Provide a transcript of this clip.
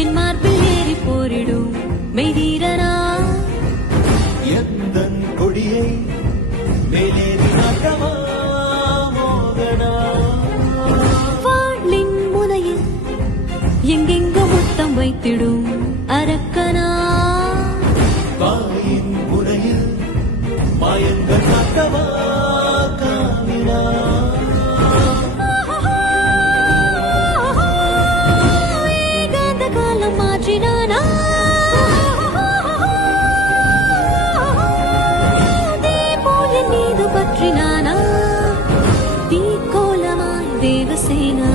என் மார்பில் ஏறி போரிடும் மெய்வீரனா எந்தன் கொடியை மேலேறி நாட்டவா மோகனா வாளின் முனையில் எங்கெங்கோ முத்தம் வைத்திடும் அரக்கனா வாயின் முனையில் மாயங்கள் நாட்டவா காமினா ஏகாந்த காலம் மாற்றினானா தீபோல் என் மீது பற்றினானா தீக்கோலமாய் தேவசேனா